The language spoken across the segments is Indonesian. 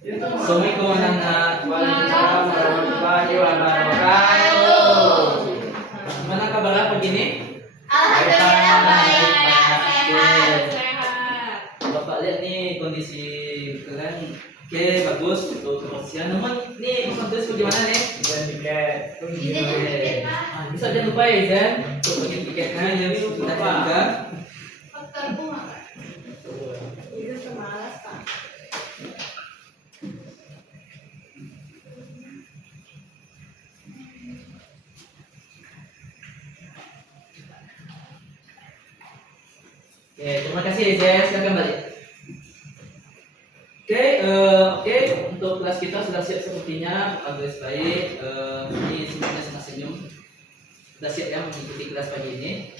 Assalamualaikum anak-anak. Waalaikumsalam warahmatullahi wabarakatuh. Gimana kabar pagi ini? Alhamdulillah baik, Oke. sehat. Bapak lihat nih kondisi kalian. Oke, bagus untuk kebersihan. Namun nih Bapak tulis bagaimana nih? Dan tiket. Izin tiket, Pak. Bisa jangan lupa ya Izan untuk bagi tiketnya yang sudah juga. Faktor bunga, Pak. Itu semalas, Pak. Oke, terima kasih Izan. Silakan balik. Oke, untuk kelas kita sudah siap sepertinya. Bagus baik. Ini semuanya senang senyum. Sudah siap ya mengikuti kelas pagi ini?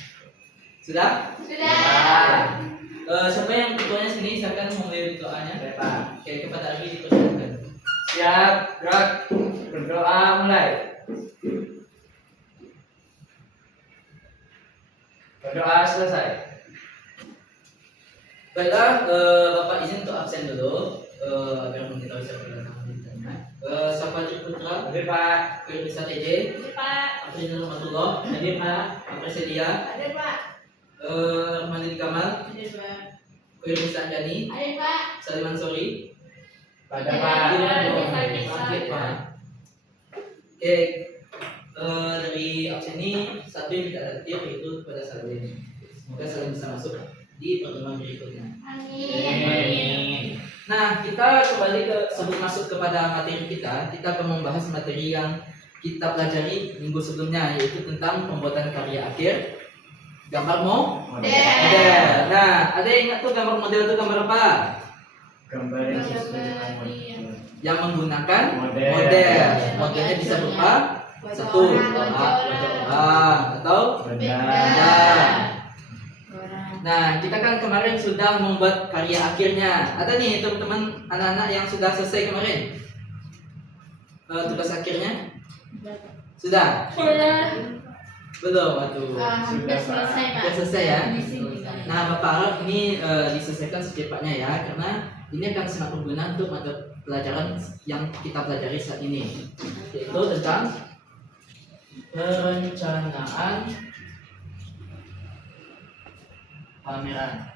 Sudah? Sudah. Siapa yang ketuanya sini? Silakan memulai doanya. Baik, Pak. Oke, kepada Argi dipersilakan. Siap, gerak. Berdoa mulai. Berdoa selesai. Baiklah, Bapak izin untuk absen dulu agar mengetahui siapa yang akan ditanya. Safari Putra, Hadir, Pak. Firisa TJ, Ada, Pak. Afrina Rahmatullah, Hadir Pak, Apresedia, Ada, Pak. Rahmanin Kamal, Ada, Pak. Firisa Anjani, Ada, Pak. Saliman Sori, Pada Ada, Pak. Sakit Pak. Oke, dari absen ini satu yang tidak hadir yaitu kepada Salim. Semoga Salim bisa masuk di pertemuan berikutnya. Amin. Nah, kita kembali sebelum masuk kepada materi kita akan membahas materi yang kita pelajari minggu sebelumnya, yaitu tentang pembuatan karya akhir gambar Model. model. Nah, ada yang ingat tuh gambar model itu gambar apa? Gambar yang sesuai Gambar dengan yang Yang menggunakan Model. model. Modelnya bisa berupa satu Wajah wajah orang atau benda. Nah, kita kan kemarin sudah membuat karya akhirnya. Ada nih teman-teman anak-anak yang sudah selesai kemarin tugas akhirnya? Sudah? Belum, aduh. Hampir selesai, Pak. Sudah selesai ya? Selesai. Nah, Bapak harap ini diselesaikan secepatnya ya, karena ini akan sangat berguna untuk mata pelajaran yang kita pelajari saat ini, yaitu tentang perencanaan pameran.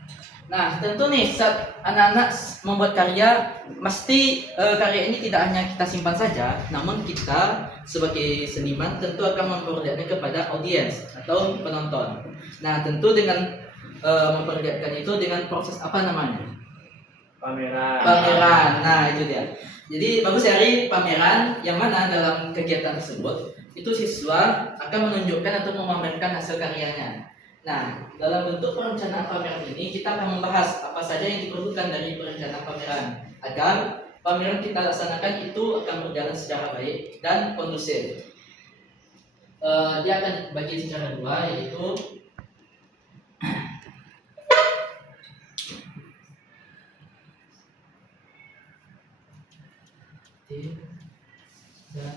Nah, tentu nih saat anak-anak membuat karya, mesti karya ini tidak hanya kita simpan saja, namun kita sebagai seniman tentu akan memperlihatkan kepada audiens atau penonton. Nah, tentu dengan memperlihatkan itu dengan proses apa namanya? Pameran. Pameran. Nah, itu dia. Jadi bagus dari pameran yang mana dalam kegiatan tersebut itu siswa akan menunjukkan atau memamerkan hasil karyanya. Nah, dalam bentuk perencanaan pameran ini kita akan membahas apa saja yang diperlukan dari perencanaan pameran agar pameran kita laksanakan itu akan berjalan secara baik dan kondusif. Dia akan bagi secara dua, yaitu tim dan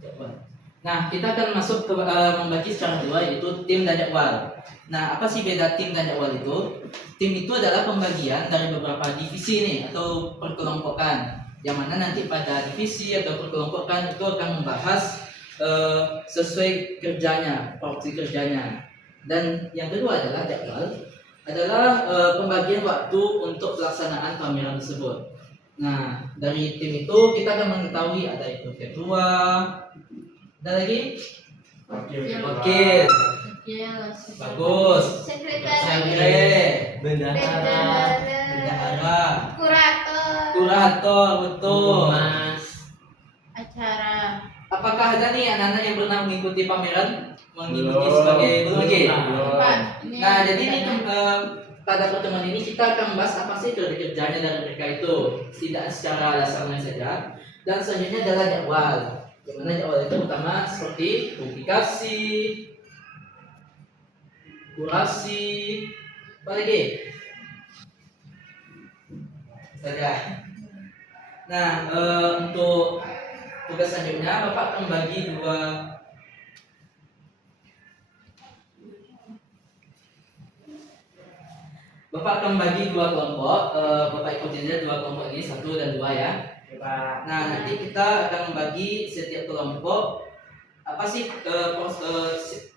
jadwal. Nah, kita akan masuk ke membagi secara dua, yaitu tim dan jadwal. Nah, apa sih beda tim dan jadwal itu? Tim itu adalah pembagian dari beberapa divisi nih atau perkelompokan, yang mana nanti pada divisi atau perkelompokan itu akan membahas sesuai kerjanya, porsi kerjanya. Dan yang kedua adalah jadwal, adalah pembagian waktu untuk pelaksanaan pameran tersebut. Nah, dari tim itu kita akan mengetahui ada itu ketua, ada lagi wakil, bagus, sekretariat, bendahara, kurator, betul. Acara. Apakah ada nih anak-anak yang pernah mengikuti pameran, mengikuti Belum. sebagai belum lagi? Pak. Nah, jadi ini pada pertemuan ini kita akan membahas apa sih kerjanya dari mereka itu, tidak secara dasarnya saja. Dan selanjutnya adalah jadwal, yang mana jadwal itu utama seperti publikasi, kurasi, apa lagi? Saja. Nah, untuk tugas selanjutnya Bapak akan membagi dua Bapak akan bagi dua kelompok. Bapak ikutin aja dua kelompok ini, 1 dan 2 ya. Oke, Pak. Nah, nanti kita akan membagi setiap kelompok apa sih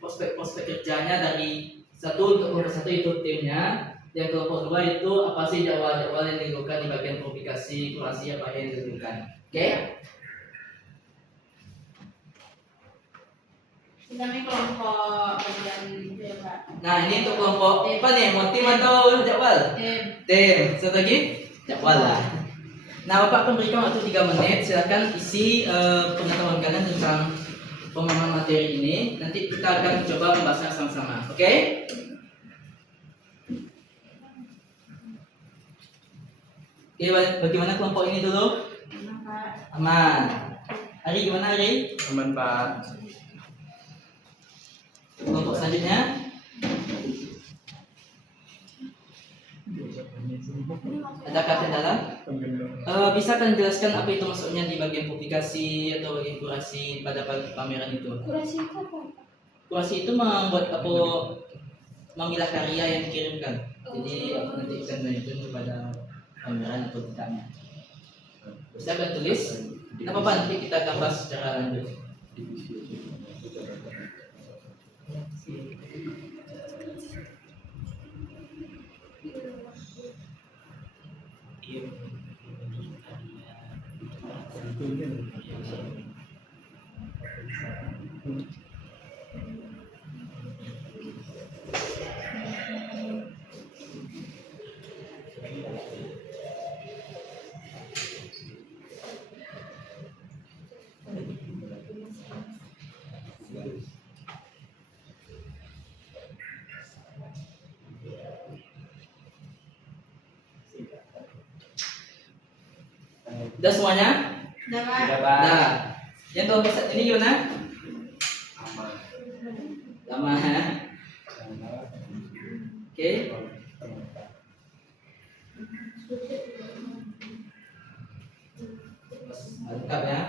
prospek kerjanya dari satu. Untuk kelompok 1 itu timnya, yang kelompok 2 itu apa sih jadwal yang dilakukan di bagian publikasi, kurasi apa yang dilakukan. Oke? Kami kelompok bagian itu ya Pak. Nah, ini untuk kelompok apa nih? Mau tim atau jadwal? Tim. Tim. Satu lagi? Jadwal lah. Nah, Bapak akan berikan waktu 3 menit. Silakan isi pengetahuan kalian tentang pemahaman materi ini. Nanti kita akan coba membahasnya sama-sama. Oke? Oke, bagaimana kelompok ini dulu? Nah, Pak. Aman. Ari gimana Ari? Aman, Pak. Kelompok selanjutnya? Ada kendala? Bisa kalian jelaskan apa itu maksudnya di bagian publikasi atau bagian kurasi pada pameran itu? Kurasi itu apa? Kurasi itu membuat apa, memilah karya yang dikirimkan. Jadi nanti akan menunjukkan kepada pameran atau tidaknya. Bisa kalian tulis? Tidak apa-apa, nanti kita akan bahas secara lanjut. Udah semuanya? Udah Pak. Udah, Pak. Nah, yang kelompok satu ini gimana? Aman. Lama ya? Oke. Lengkap ya?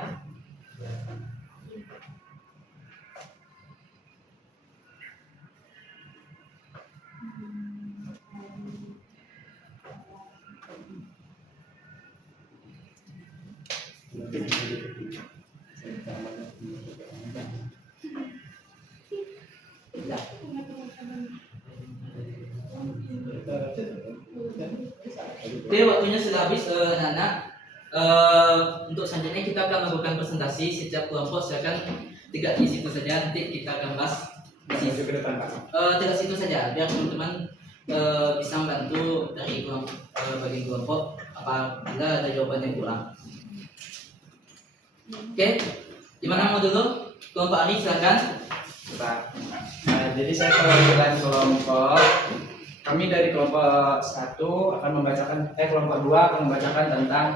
Oke, waktunya sudah habis, anak-anak. Untuk selanjutnya kita akan melakukan presentasi setiap kelompok. Silakan tidak di situ saja, nanti kita akan bahas di Maju ke depan, Pak. tidak situ saja, biar teman-teman bisa membantu dari kelompok bagian kelompok apabila ada jawaban yang kurang. Oke, gimana mau dulu? Kelompok Ari silakan. Pak. Nah, jadi saya perwakilan kelompok. Kami dari kelompok 1 akan membacakan kelompok 2 akan membacakan tentang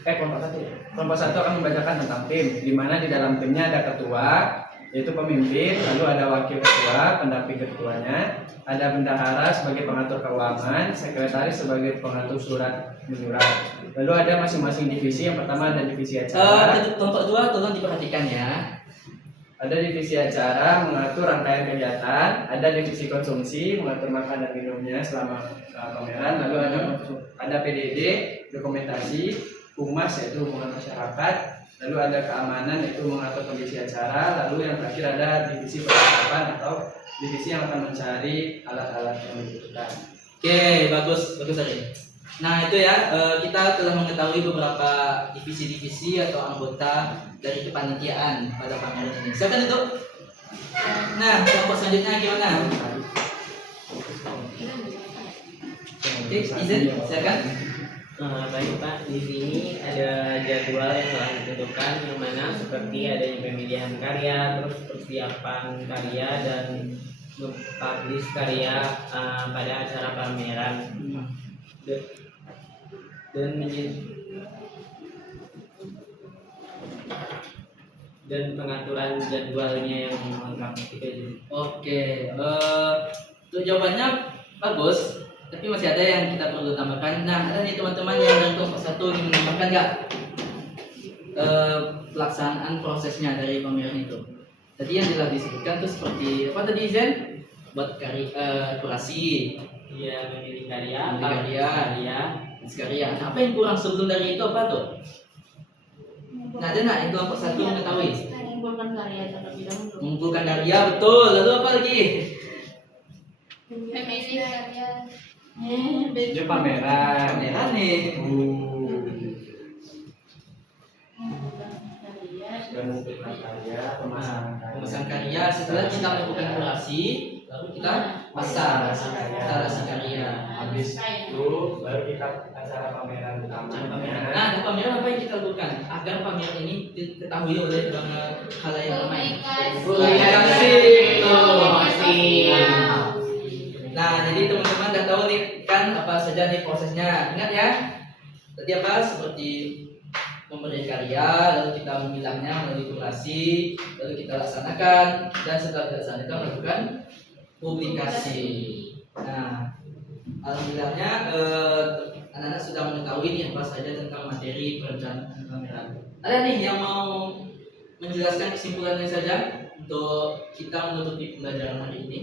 kelompok 1 ya. Kelompok 1 akan membacakan tentang tim, di mana di dalam timnya ada ketua, yaitu pemimpin, lalu ada wakil ketua, pendamping ketuanya, ada bendahara sebagai pengatur keuangan, sekretaris sebagai pengatur surat menyurat. Lalu ada masing-masing divisi. Yang pertama ada divisi acara. Kelompok 2 tolong diperhatikan ya. Ada divisi acara mengatur rangkaian kegiatan, ada divisi konsumsi mengatur makan dan minumnya selama pameran, lalu ada PDD dokumentasi, humas yaitu hubungan masyarakat, lalu ada keamanan yaitu mengatur kondisi acara, lalu yang terakhir ada divisi perlengkapan atau divisi yang akan mencari alat-alat yang dibutuhkan. Oke, bagus Ari. Nah itu ya, kita telah mengetahui beberapa divisi-divisi atau anggota dari kepanitiaan pada pameran ini. Silakan itu. Nah, kelompok selanjutnya gimana? Oke, izin, silakan. Baik Pak, di sini ada jadwal yang telah ditentukan, yang mana seperti adanya pemilihan karya, terus persiapan karya dan publish karya pada acara pameran. Dan pengaturan jadwalnya yang lengkap itu. Oke, untuk jawabannya bagus, tapi masih ada yang kita perlu tambahkan. Nah, ada nih teman-teman yang dari kelompok 1 ingin menambahkan nggak pelaksanaan prosesnya dari pameran itu? Tadi yang telah disebutkan tuh seperti apa tadi Zen? Buat kurasi, Iya, memilih karya, Memilih karya. karya. Karya. Nah, apa yang kurang sebelum dari itu apa tuh? Nah, ada nggak yang kelompok satu mengetahui? Mengumpulkan karya terlebih dahulu. Mengumpulkan karya, betul. Lalu apa lagi? Memilih karya. Itu pameran. Pameran nih. Mengumpulkan karya. Sudah mengumpulkan karya, pemasangan karya. Pemasangan karya. Setelah kita melakukan kurasi, lalu kita pasang instalasi karya. Habis itu baru kita acara pameran utama. Nah, di pameran apa yang kita lakukan agar pameran ini diketahui oleh khalayak ramai? Publikasi, Publikasi. Nah, jadi teman-teman udah tahu nih kan apa saja nih prosesnya. Ingat ya? Tadi apa? Seperti memberi karya, lalu kita memilahnya melalui kurasi, lalu kita laksanakan, dan setelah dilaksanakan melakukan publikasi. Nah, alhamdulillahnya anak-anak sudah mengetahui nih apa saja tentang materi perencanaan pameran. Ada nih yang mau menjelaskan kesimpulannya saja untuk kita menutupi pembelajaran hari ini?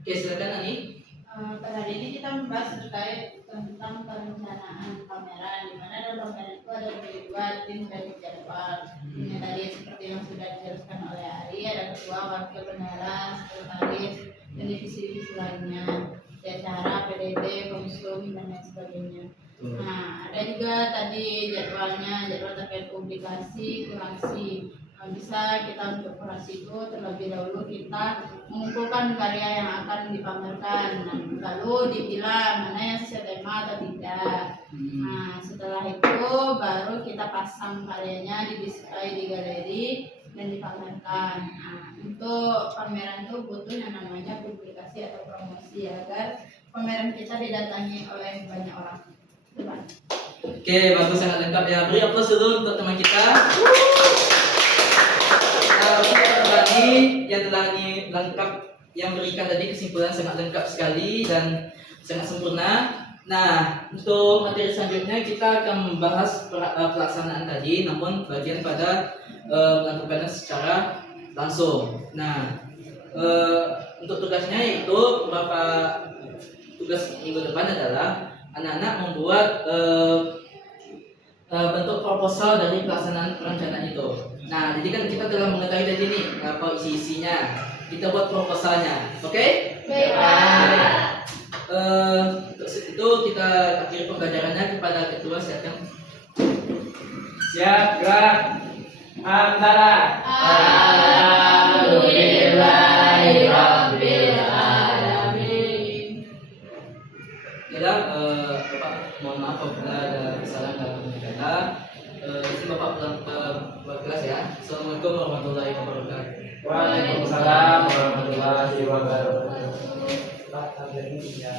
Oke, silakan Ani. Pada hari ini kita membahas terkait tentang perencanaan pameran, di mana dalam pameran itu ada dua tim dan jadwal. Ini tadi seperti yang sudah dijelaskan oleh Ari, ada ketua, wakil bendahara, sekretaris, dan divisi-divisi lainnya, acara, PDD, konsum, dan lain sebagainya. Nah, ada juga tadi jadwal terkait publikasi, kurasi. Bisa kita untuk kurasi itu terlebih dahulu kita mengumpulkan karya yang akan dipamerkan, lalu dipilah mana yang sesuai tema atau tidak. Nah, setelah itu baru kita pasang karyanya di display di galeri dan dipamerkan. Nah, untuk pameran itu butuh yang namanya publikasi atau promosi agar pameran kita didatangi oleh banyak orang. Coba. Oke, bagus, sangat lengkap ya. Beri aplaus dulu untuk teman kita. Yang telah ini lengkap, yang berikan tadi kesimpulan sangat lengkap sekali dan sangat sempurna. Nah, untuk materi selanjutnya kita akan membahas pelaksanaan tadi, namun bagian pada melakukannya secara langsung. Nah, untuk tugasnya yaitu beberapa tugas minggu depan adalah anak-anak membuat bentuk proposal dari pelaksanaan perencanaan itu. Nah, jadi kan kita telah mengetahui tadi nih apa isi-isinya. Kita buat proposalnya, oke? Baik. Untuk itu kita akhiri pembelajarannya kepada ketua, silakan. Siap, gerak. Antara. Alhamdulillahirabbil alamin. Ya, Bapak mohon maaf apabila ada kesalahan dalam kata. Izin Bapak pulang ke kelas ya. Assalamualaikum warahmatullahi wabarakatuh. Waalaikumsalam warahmatullahi wabarakatuh. Pak, ini ya.